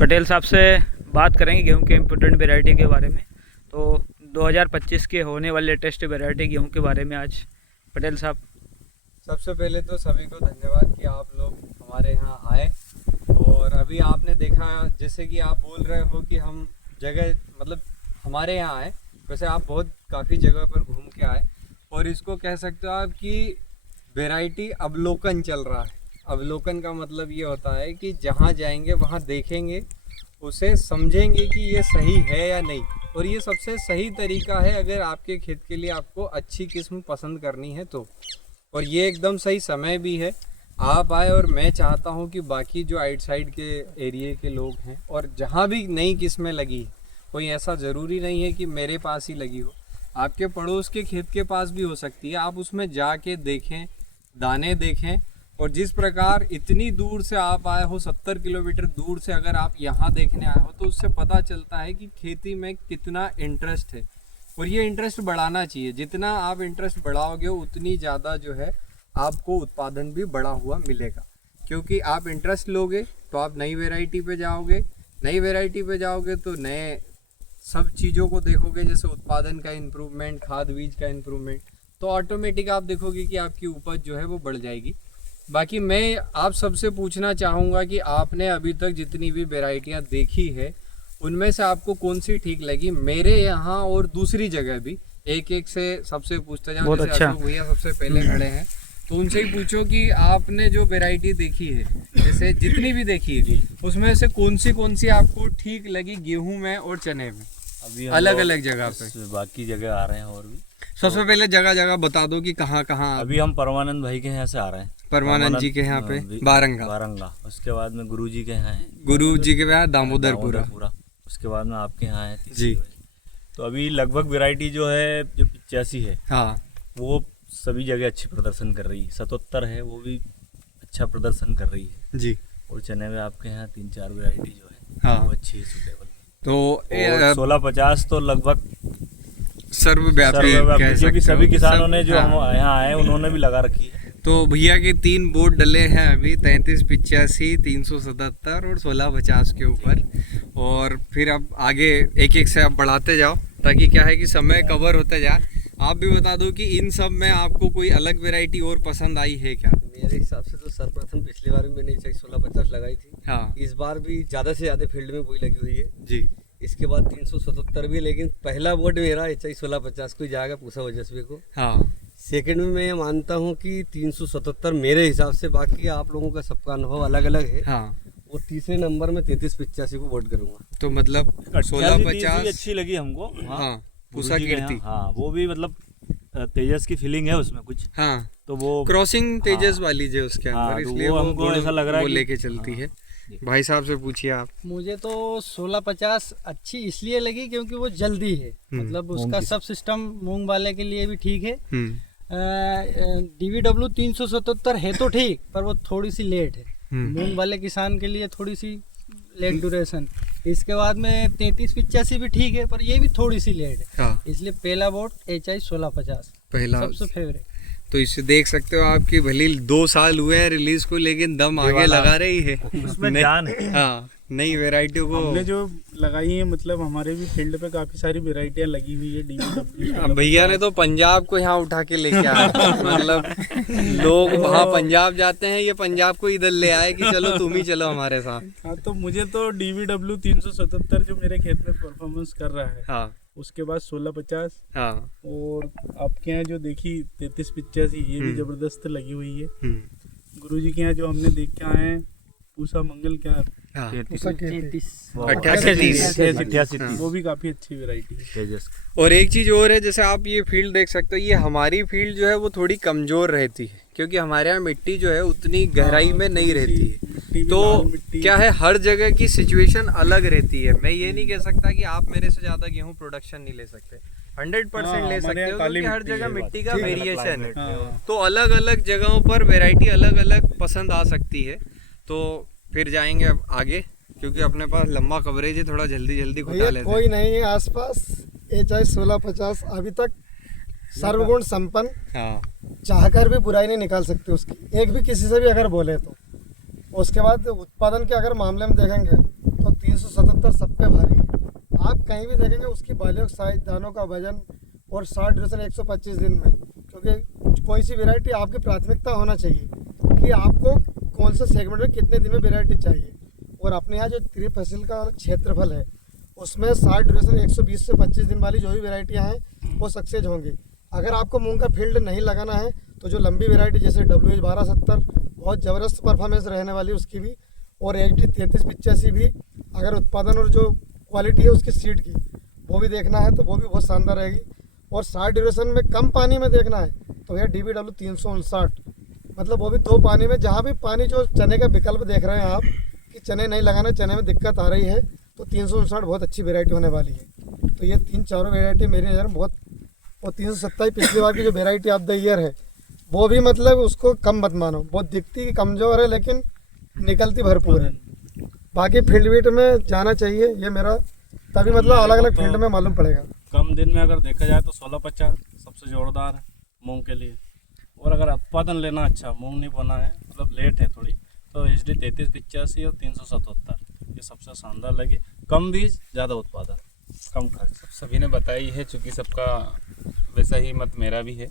पटेल साहब से बात करेंगे गेहूं के इम्पोर्टेंट वैरायटी के बारे में। तो 2025 के होने वाले लेटेस्ट वैरायटी गेहूं के बारे में आज पटेल साहब। सबसे पहले तो सभी को धन्यवाद कि आप लोग हमारे यहाँ आए। और अभी आपने देखा जैसे कि आप बोल रहे हो कि हम जगह मतलब हमारे यहाँ आए, वैसे आप बहुत काफ़ी जगह पर घूम के आए और इसको कह सकते हो आप कि वैरायटी अवलोकन चल रहा है। अवलोकन का मतलब ये होता है कि जहाँ जाएंगे वहाँ देखेंगे, उसे समझेंगे कि ये सही है या नहीं। और ये सबसे सही तरीका है अगर आपके खेत के लिए आपको अच्छी किस्म पसंद करनी है तो। और ये एकदम सही समय भी है, आप आए। और मैं चाहता हूँ कि बाकी जो आउटसाइड के एरिया के लोग हैं और जहाँ भी नई किस्में लगी, कोई ऐसा ज़रूरी नहीं है कि मेरे पास ही लगी हो, आपके पड़ोस के खेत के पास भी हो सकती है। आप उसमें जाके देखें, दाने देखें। और जिस प्रकार इतनी दूर से आप आए हो, 70 किलोमीटर दूर से अगर आप यहाँ देखने आए हो, तो उससे पता चलता है कि खेती में कितना इंटरेस्ट है। और ये इंटरेस्ट बढ़ाना चाहिए। जितना आप इंटरेस्ट बढ़ाओगे उतनी ज़्यादा जो है आपको उत्पादन भी बढ़ा हुआ मिलेगा। क्योंकि आप इंटरेस्ट लोगे तो आप नई वैरायटी पे जाओगे, नई वैरायटी पे जाओगे तो नए सब चीज़ों को देखोगे, जैसे उत्पादन का इम्प्रूवमेंट, खाद बीज का इम्प्रूवमेंट, तो ऑटोमेटिक आप देखोगे कि आपकी उपज जो है वो बढ़ जाएगी। बाकी मैं आप सबसे पूछना चाहूँगा कि आपने अभी तक जितनी भी वैरायटियाँ देखी है उनमें से आपको कौन सी ठीक लगी। मेरे यहाँ और दूसरी जगह भी एक एक से सबसे पूछते जाओ। जैसे अच्छा। अशोक भैया सबसे पहले खड़े हैं, तो उनसे ही पूछो कि आपने जो वैरायटी देखी है, जैसे जितनी भी देखी है, उसमें से कौन सी आपको ठीक लगी गेहूं में और चने में, अभी अलग अलग जगह पे। बाकी जगह आ रहे हैं और भी। सबसे पहले जगह जगह बता दो कि कहाँ कहाँ। अभी हम परमानंद भाई के यहाँ से आ रहे हैं। परमानंद जी के यहाँ पे बारंगा। उसके बाद में गुरु जी के यहाँ है, गुरु जी के यहाँ दामोदरपुरा। उसके बाद में आपके यहाँ है जी। तो अभी लगभग वैरायटी जो है जो 85 है, हाँ, वो सभी जगह अच्छी प्रदर्शन कर रही है। 77 है, वो भी अच्छा प्रदर्शन कर रही है जी। और चने में आपके यहाँ 3-4 वैरायटी जो है, हाँ, वो अच्छी है, सूटेबल। तो 1650 तो लगभग सर्वव्यापी क्योंकि सभी किसानों ने जो हम यहाँ आए उन्होंने भी लगा रखी है। तो भैया के 3 बोर्ड डले हैं अभी, 3385, 377 और 1650 के ऊपर। और फिर अब आगे एक एक से आप बढ़ाते जाओ, ताकि क्या है कि समय कवर होता जाए। आप भी बता दो कि इन सब में आपको कोई अलग वैरायटी और पसंद आई है क्या? मेरे हिसाब से तो सर्वप्रथम पिछली बार भी मैंने 1650 लगाई थी। हाँ, इस बार भी ज़्यादा से ज़्यादा फील्ड में वही लगी हुई है जी। इसके बाद 377 भी, लेकिन पहला वोट मेरा 1650 को ही जाएगा, पूछा वजस्वी को। हाँ, सेकंड में मैं मानता हूँ कि 377 मेरे हिसाब से, बाकी आप लोगों का सबका अनुभव अलग अलग है। हाँ, और तीसरे नंबर में 3385 को वोट करूँगा। तो मतलब 1650 अच्छी लगी हमको। हाँ, पूसा कीर्ति। हाँ, वो भी मतलब तेजस की फीलिंग है उसमें कुछ। हाँ, तो वो क्रॉसिंग तेजस वाली जो उसके हाँ, अंदर, तो इसलिए वो हमको ऐसा लग रहा है वो कि लेके चलती है। भाई साहब से पूछिए आप। मुझे तो 1650 अच्छी इसलिए लगी क्योंकि वो जल्दी है, मतलब उसका सब सिस्टम मूंग वाले के लिए भी ठीक है। DVW 377 है तो ठीक, पर वो थोड़ी सी लेट है मूंग वाले किसान के लिए, थोड़ी सी लेट ड्यूरेशन। इसके बाद में 3385 भी ठीक है, पर ये भी थोड़ी सी लेट है। हाँ, इसलिए पहला वोट HI 1650 पहला सबसे फेवरेट। तो इससे देख सकते हो आप कि भले 2 साल हुए हैं रिलीज को, लेकिन दम आगे लगा रही है उसमें जान है। हाँ, नई वैरायटी को हमने जो लगाई है, मतलब हमारे भी फील्ड पे काफी सारी वैरायटियां लगी हुई है। DVW भैया ने तो पंजाब को यहाँ उठा के लेके आया मतलब लोग वहाँ पंजाब जाते हैं, ये पंजाब को इधर ले आए कि चलो तुम ही चलो हमारे साथ। हाँ, तो मुझे तो DVW 377 जो मेरे खेत में परफॉर्मेंस कर रहा है, हाँ, उसके बाद 1650, हाँ, और आपके यहाँ जो देखी 3385, ये भी जबरदस्त लगी हुई है। गुरुजी के यहाँ जो हमने देख के आए हैं, पूसा मंगल क्या 88, वो भी काफी अच्छी वैरायटी है तेजस। और एक चीज और है, जैसे आप ये फील्ड देख सकते हो, ये हमारी फील्ड जो है वो थोड़ी कमजोर रहती है, क्योंकि हमारे यहाँ मिट्टी जो है उतनी गहराई में नहीं रहती है। तो क्या है, हर जगह की सिचुएशन अलग रहती है। मैं ये नहीं कह सकता कि आप मेरे से ज्यादा गेहूं प्रोडक्शन नहीं ले सकते, 100% ले सकते हो, क्योंकि हर जगह मिट्टी का वेरिएशन है। तो अलग अलग जगहों पर वैरायटी अलग अलग पसंद आ सकती है। तो फिर जाएंगे अब आगे, क्योंकि अपने पास लंबा कवरेज है, थोड़ा जल्दी जल्दी घुटा लेते हैं। कोई नहीं है आसपास। HI 1650 अभी तक सर्वगुण संपन्न, हाँ, चाहकर भी बुराई नहीं निकाल सकते उसकी, एक भी किसी से भी अगर बोले तो। उसके बाद उत्पादन के अगर मामले में देखेंगे तो 377 सब पे भारी है। आप कहीं भी देखेंगे उसकी बालियों साइज दानों का वजन और 60 ड्यूरेशन 125 दिन में, क्योंकि कोई सी वैरायटी आपकी प्राथमिकता होना चाहिए कि आपको कौन से सेगमेंट में कितने दिन में वैरायटी चाहिए। और अपने यहाँ जो त्रिफसिल का क्षेत्रफल है उसमें 60 ड्यूरेशन 120 से 25 दिन वाली जो भी वैरायटियाँ हैं वो सक्सेस होंगी। अगर आपको मूंग का फील्ड नहीं लगाना है तो जो लंबी वैरायटी जैसे WH 1270 बहुत ज़बरदस्त परफॉर्मेंस रहने वाली उसकी भी, और HD 3385 भी, अगर उत्पादन और जो क्वालिटी है उसकी सीड की वो भी देखना है तो वो भी बहुत शानदार रहेगी। और 60 ड्यूरेशन में कम पानी में देखना है तो भैया DBW 359, मतलब वो भी 2 पानी में, जहाँ भी पानी जो चने का विकल्प देख रहे हैं आप कि चने नहीं लगाना, चने में दिक्कत आ रही है, तो 359 बहुत अच्छी वैरायटी होने वाली है। तो ये 3-4 वैरायटी मेरी नज़र में बहुत, और 327 पिछली बार की जो वैरायटी ऑफ द ईयर है वो भी मतलब उसको कम मत मानो, बहुत दिखती कि कमज़ोर है लेकिन निकलती भरपूर है। बाकी फील्ड वीट में जाना चाहिए, ये मेरा, तभी मतलब अलग अलग फील्ड में मालूम पड़ेगा। कम दिन में अगर देखा जाए तो 1650 सबसे जोरदार है मूंग के लिए। और अगर उत्पादन लेना अच्छा, मूंग नहीं बोना है, मतलब लेट है थोड़ी, तो HD 3385 और 377 ये सबसे शानदार लगे। कम बीज, ज़्यादा उत्पादन, कम खर्च। सभी ने बताई है, चूँकि सबका वैसा ही मत मेरा भी है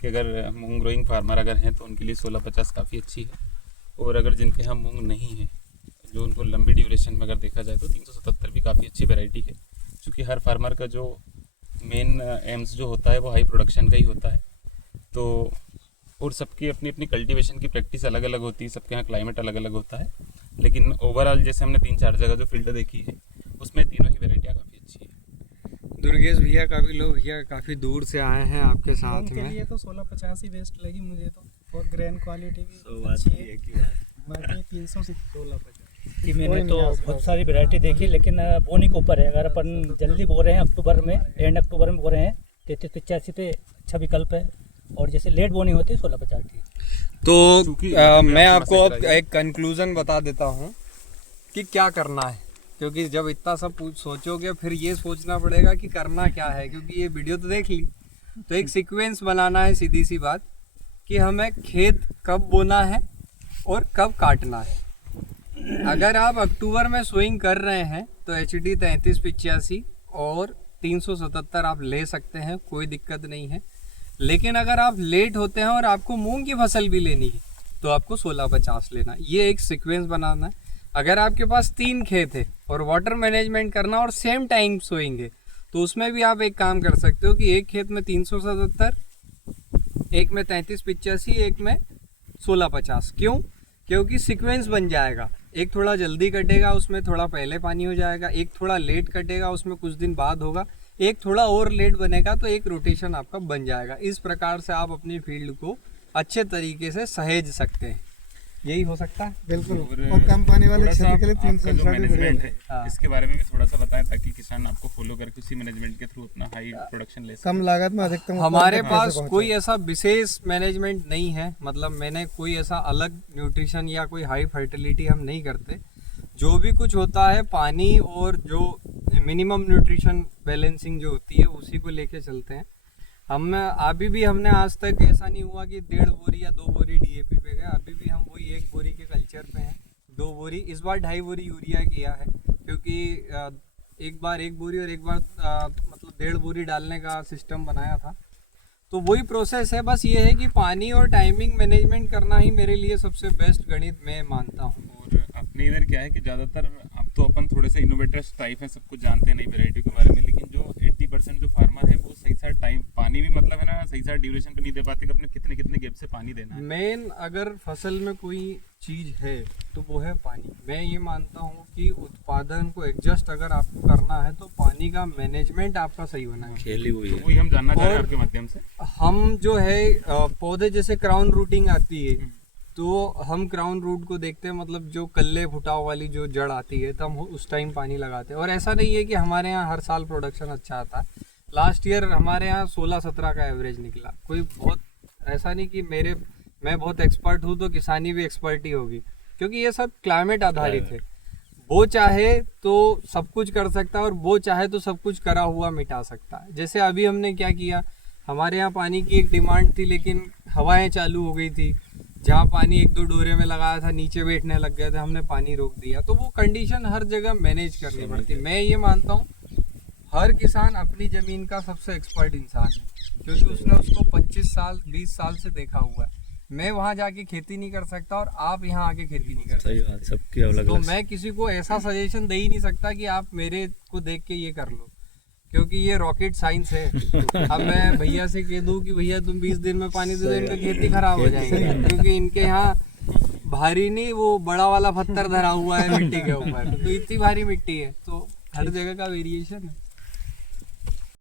कि अगर मूंग ग्रोइंग फार्मर अगर हैं तो उनके लिए 1650 काफ़ी अच्छी है। और अगर जिनके यहाँ मूंग नहीं है, जो उनको लंबी ड्यूरेशन में अगर देखा जाए तो 377 भी काफ़ी अच्छी वैरायटी है। क्योंकि हर फार्मर का जो मेन एम्स जो होता है वो हाई प्रोडक्शन का ही होता है। तो और सबकी अपनी अपनी कल्टीवेशन की प्रैक्टिस अलग अलग होती है, सबके यहाँ क्लाइमेट अलग अलग होता है। लेकिन ओवरऑल जैसे हमने 3-4 जगह जो फील्ड देखी है उसमें तीनों ही वैरायटियाँ काफ़ी अच्छी है। दुर्गेश भैया का भी लोग भैया काफ़ी दूर से आए हैं आपके साथ मूंग के में। लिए तो 1650 ही बेस्ट लगी मुझे तो, और ग्रेन क्वालिटी भी अच्छी है। बाकी 316 कि मैंने तो बहुत सारी वैरायटी देखी, लेकिन बोनी के ऊपर है। अगर अपन जल्दी बो रहे हैं अक्टूबर में, एंड अक्टूबर में बो रहे हैं, 3385 पे अच्छा विकल्प है। और जैसे लेट बोनी होती है 1650 ठीक। तो मैं आपको अब एक कंक्लूजन बता देता हूँ कि क्या करना है, क्योंकि जब इतना सब सोचोगे फिर ये सोचना पड़ेगा कि करना क्या है। क्योंकि ये वीडियो तो देख ली, तो एक सीक्वेंस बनाना है, सीधी सी बात, कि हमें खेत कब बोना है और कब काटना है। अगर आप अक्टूबर में सोइंग कर रहे हैं तो HD 3385 और 377 आप ले सकते हैं, कोई दिक्कत नहीं है। लेकिन अगर आप लेट होते हैं और आपको मूंग की फसल भी लेनी है तो आपको 1650 लेना। ये एक सीक्वेंस बनाना है। अगर आपके पास 3 खेत है और वाटर मैनेजमेंट करना और सेम टाइम सोइंग है तो उसमें भी आप एक काम कर सकते हो कि एक खेत में 377, एक में 3385, एक में 1650। क्यों? क्योंकि सीक्वेंस बन जाएगा। एक थोड़ा जल्दी कटेगा, उसमें थोड़ा पहले पानी हो जाएगा, एक थोड़ा लेट कटेगा, उसमें कुछ दिन बाद होगा, एक थोड़ा और लेट बनेगा, तो एक रोटेशन आपका बन जाएगा। इस प्रकार से आप अपनी फील्ड को अच्छे तरीके से सहेज सकते हैं। यही हो सकता है। बिल्कुल। और कम पानी वाले क्षेत्र के लिए 360 मैनेजमेंट है, हाँ। इसके बारे में भी थोड़ा सा बताएं ताकि किसान आपको फॉलो करके उसी मैनेजमेंट के थ्रू अपना हाई प्रोडक्शन ले सके। कम लागत में अधिकतम हमारे पास कोई ऐसा विशेष मैनेजमेंट नहीं है, मतलब मैंने कोई ऐसा अलग न्यूट्रिशन या कोई हाई फर्टिलिटी हम नहीं करते। जो भी कुछ होता है पानी और जो मिनिमम न्यूट्रिशन बैलेंसिंग जो होती है उसी को लेके चलते हैं। अभी भी हमने आज तक ऐसा नहीं हुआ कि 1.5 बोरी या 2 बोरी DAP पे गए। अभी भी हम वही 1 बोरी के कल्चर पे हैं। 2 बोरी, इस बार 2.5 बोरी यूरिया किया है, क्योंकि एक बार 1 बोरी और एक बार मतलब 1.5 बोरी डालने का सिस्टम बनाया था। तो वही प्रोसेस है। बस ये है कि पानी और टाइमिंग मैनेजमेंट करना ही मेरे लिए सबसे बेस्ट गणित मैं मानता हूँ। और अपने इधर क्या है कि ज़्यादातर अब तो अपन थोड़े से इनोवेटर्स टाइप हैं, सब कुछ जानते हैं नई वैरायटी के बारे में, लेकिन जो 80% जो फार्मर है वो सही सा टाइम पानी भी मतलब है ना, सही सा ड्यूरेशन पे नहीं दे पाते कि अपने कितने कितने गैप से पानी देना है। मेन अगर फसल में कोई चीज़ है तो वो है पानी। मैं ये मानता हूँ कि उत्पादन को एडजस्ट अगर आपको करना है तो पानी का मैनेजमेंट आपका सही होना है। खेली हुई है। तो वही हम जानना चाह रहे हैं आपके माध्यम से। हम जो है पौधे जैसे क्राउन रूटिंग आती है तो हम क्राउन रूट को देखते हैं, मतलब जो कल्ले फुटाव वाली जो जड़ आती है तो हम उस टाइम पानी लगाते हैं। और ऐसा नहीं है कि हमारे यहाँ हर साल प्रोडक्शन अच्छा आता है। लास्ट ईयर हमारे यहाँ 16-17 का एवरेज निकला। कोई बहुत ऐसा नहीं कि मैं बहुत एक्सपर्ट हूँ तो किसानी भी एक्सपर्ट ही होगी, क्योंकि ये सब क्लाइमेट आधारित है। वो चाहे तो सब कुछ कर सकता है और वो चाहे तो सब कुछ करा हुआ मिटा सकता है। जैसे अभी हमने क्या किया, हमारे यहाँ पानी की एक डिमांड थी लेकिन हवाएं चालू हो गई थी, जहाँ पानी 1-2 डोरे में लगाया था नीचे बैठने लग गए थे, हमने पानी रोक दिया। तो वो कंडीशन हर जगह मैनेज करनी पड़ती है। मैं ये मानता हूँ हर किसान अपनी ज़मीन का सबसे एक्सपर्ट इंसान है, क्योंकि उसने उसको 25 साल 20 साल से देखा हुआ है। मैं वहाँ जाके खेती नहीं कर सकता और आप यहाँ आके खेती नहीं कर सही सकते। बात, सबकी अलग तो अलग मैं किसी को ऐसा सजेशन दे ही नहीं सकता कि आप मेरे को देख के ये कर लो, क्योंकि ये रॉकेट साइंस है। अब मैं भैया से कह दूं कि भैया तुम 20 दिन में पानी दे दो, इनकी खेती खराब हो जाएगी, क्योंकि इनके यहाँ भारी नहीं वो बड़ा वाला पत्थर धरा हुआ है मिट्टी के ऊपर, तो इतनी भारी मिट्टी है। तो हर जगह का वेरिएशन है।